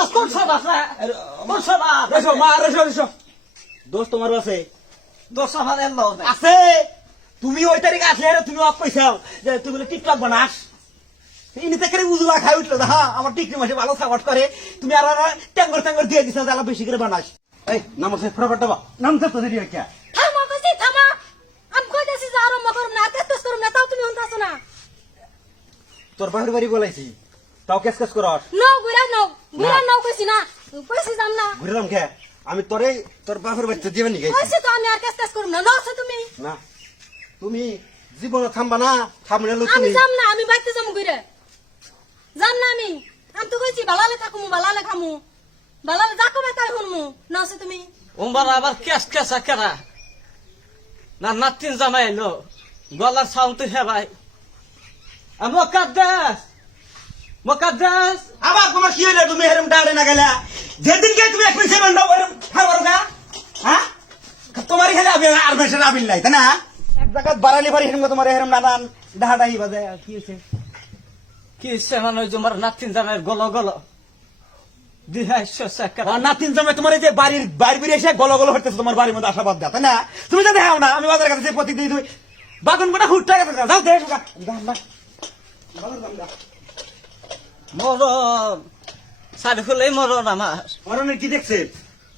তো কোন সবাস না কোন সবাস এসো মা এসো এসো দোষ তোমার আছে দোষ আমার এলো আছে তুমি ওই তারিখ আসলে তুমি অফ পাইছাও যে তুমি বলে টিকটক বানাস ইনি থেকে উজলা খাই উঠলো হ্যাঁ আমার টিকরি মাসে ভালো সাপোর্ট করে তুমি আর ট্যাঙ্গর ট্যাঙ্গর দিয়ে দিছ জ্বালা বেশি করে বানাস এই নাম সে ফটাফট দাও নাম তো দেরি হয় কে থামা কইছি থামা আমি কইতাছি যে আরম্ভ করুম না তেজ করুম না তাও তুমি হন্তাছ না তোর বাহির বাড়ি বলাইছি তাও কেস কেস করস নও গুড়া নও কইছি না কইছি যাম না ঘুরলাম কে আমি তোরে তোর বাহির বাড়িতে দিবেন নাকি কইছি তো আমি আর তেজ করুম না নও তুমি না তুমি জীবন থামবা না থামলে আমি তুমি যাম না আমি বাইতে যাম গুড়া যাম না আমি তো কইছি বালালে থাকুমু বালালে খামু বালালে যাকো বেতাই শুনমু নও তুমি উম্বার আবার কেস কেসা কেরা না নাতিন জামাই এলো গলার সাউন্ড হেবাই মোকাদ্দাস আবার তোমার কি হইলো তুমি এরম ডালে না গেলা যেদিনকে তুমি এক পয়সা বন্ধ এরম খাবার গা হ্যাঁ তোমারই খেলে আমি আর বেশি আবিল নাই তাই না এক জায়গা বাড়ালি বাড়ি হেরম তোমার এরম নানান ডাহাডাহি বাজে কি হয়েছে কি হচ্ছে মানে ওই তোমার নাতিন জামাইয়ের গল গল নাতিন জমে তোমার এই যে বাড়ির বাইরে এসে গল গল হইতেছে তোমার বাড়ির মধ্যে আশাবাদ দেয় তাই না তুমি তো দেখাও না আমি বাজারের কাছে প্রতিদিন তুমি বাগুন গোটা হুটটা গেছে যাও দেখো মরণ সারি ফুলে মরণ আমার মরণের কি দেখছেন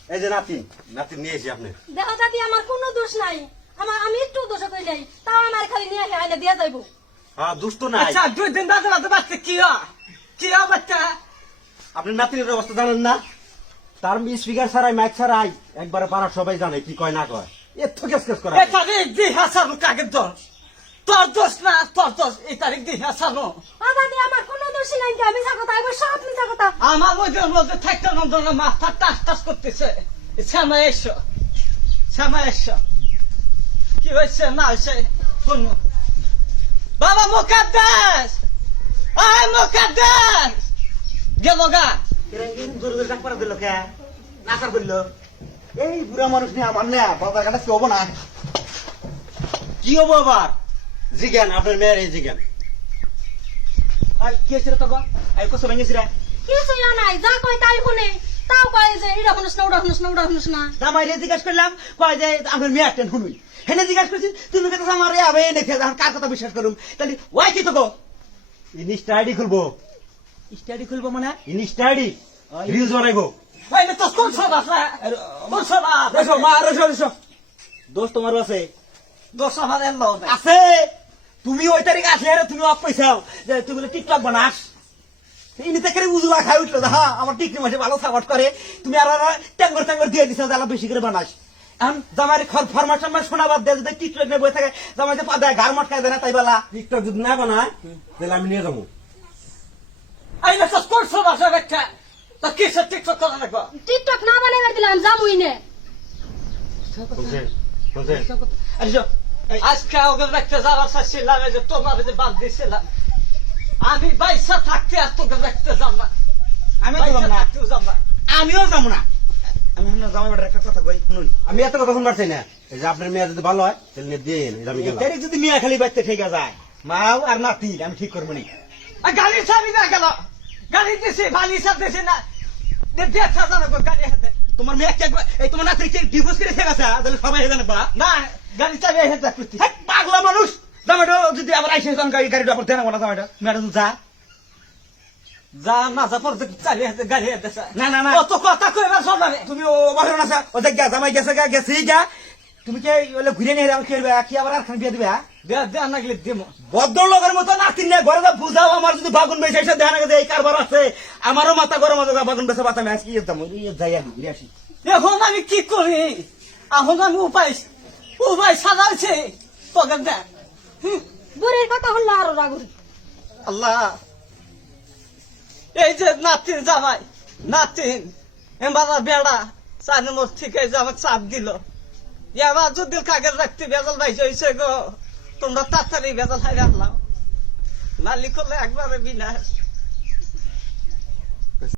এই যে নাতিন নাতিন নিয়ে এসে আপনি দেখো দাদি আমার কোনো দোষ নাই আমি একটু দোষ কই নাই তাও আমার খালি নিয়ে আইনা দিয়া যাইবো হ্যাঁ দুষ্ট নাই আচ্ছা 2 দিন বাদে বাদে বাচ্চা কি বাচ্চা আপনি নাতিনের অবস্থা জানেন না তার স্পিকার ছাড়াই মাইক ছাড়াই একবারে পাড়ার সবাই জানে কি কয় না কয় এর তো কেস কেস করা এই তারিখ দি হাসানো কাকে দোষ তোর দোষ না তোর দোষ এই তারিখ দি হাসানো দাদি আমার কোনো দোষ নাই আমি যা কথা আমি সব মিছা কথা আমার মধ্যে থাকতে নন্দন মাথা টাস টাস করতেছে শ্যামা এসো কি হয়েছে না হয়েছে শুনো বাবা মুকাদ্দাস আয় মুকাদ্দাস গেল গা এই বুড়া মানুষ নিয়ে আমার না বাবার কাছে হবো না কি হবো আবার জিজ্ঞান আপনার মেয়ের এই জিজ্ঞান কি হয়েছিল তো কষ্ট ভেঙেছি রে কিছু নাই যা কই তাই শুনে তাও কয় যে এটা শুনিস না ওটা শুনিস না ওটা শুনিস না জামাইরে জিজ্ঞাসা করলাম কয় যে আপনার মেয়ে টেন শুনুই হেনে জিজ্ঞাসা করছি তুমি কথা আমার আবে দেখে কার কথা বিশ্বাস করুম তাহলে ওয়াই কি তো ইনস্টা আইডি খুলবো স্টাডি খুলবো মানে ইনস্টা আইডি রিলস বানাইবো তো কোন সবাস না কোন সবাস এসো মা এসো এসো দোষ তোমার আছে দোষ আমার এলো আছে তুমি ওই তারিখ আসলে তুমি অফ পাইছাও যে তুমি বলে টিকটক বানাস ইনি থেকে উজলা খাই উঠলো হ্যাঁ আমার টিকরি মাসে ভালো সাপোর্ট করে তুমি আর ট্যাঙ্গর ট্যাঙ্গর দিয়ে দিছ জ্বালা বেশি করে বানাস এখন জামাই ফরমাশন শোনাবাদ দেয় যদি টিকটক নিয়ে বই থাকে জামাই যে পাদায় গার মটকায় দেয় না তাই বেলা টিকটক যদি না বানায় তাহলে আমি নিয়ে যাবো এই না কোন সবাস একটা তা কিসের টিকটক করা লাগবে টিকটক না বানাইবার দিলাম জামুই নে আজকে ওকে দেখতে যাওয়ার চাইছিলাম যে তোমার যে বাদ দিয়েছিলাম আমি বাইসা থাকতে আর তোকে দেখতে যাব না আমি তো যাবো না থাকতেও যাব না আমিও যাবো না আমি জামাই বাড়ির একটা কথা কই শুনুন আমি এত কথা শুনবার চাই না এই যে আপনার মেয়ে যদি ভালো হয় তাহলে দিন আমি গেলাম যদি মেয়ে খালি বাড়তে ঠিক যায় মাও আর নাতি আমি ঠিক করবো নি গাড়ি চাবি না গেল গাড়ি দিছি বালি চাপ দিছি না দেখা জানাবো গাড়ি হাতে তোমার মেয়ে এই তোমার নাতি ডিভোর্স করে ঠিক আছে তাহলে সবাই জানবা না গাড়ি চাবি হাতে করছি পাগলা মানুষ জামাইটো যদি আবার আইসে গাড়িটা আবার দেনা না জামাইটো মেয়েটা যা যা না যা পর চাবি হাতে গাড়ি হাতে না না না অত কথা কইবা শোনা তুমি ও বাহির না ও যে জামাই গেছে গেছে গা তুমি কি ওলে ঘুরে নিয়ে যাও খেলবে কি আবার আর খান বিয়ে দিবে দেয়া না গেলে দিমো ভদ্রলোকের মতো নাতি নিয়ে ঘরে যা বুঝাও আমার যদি বাগুন বেশি এসে দেখা গেছে এই কারবার আছে আমারও মাথা গরম আছে বাগুন বেশি মাথা আমি আজকে যেতাম যাই আর ঘুরে আসি এখন আমি কি করি এখন আমি উপায় সাজাইছে তোকে দেখ বুড়ির কথা হলো আরো রাগুরি আল্লাহ এই যে নাতিন জামাই নাতিন এবার বেড়া 4 নম্বর থেকে যে আমার চাপ দিল এবার যদি কাগজ রাখতে বেজাল ভাই হয়েছে গো তোমরা তাড়াতাড়ি বেজাল হাই রাখলাম না লিখলে একবারে বিনাশ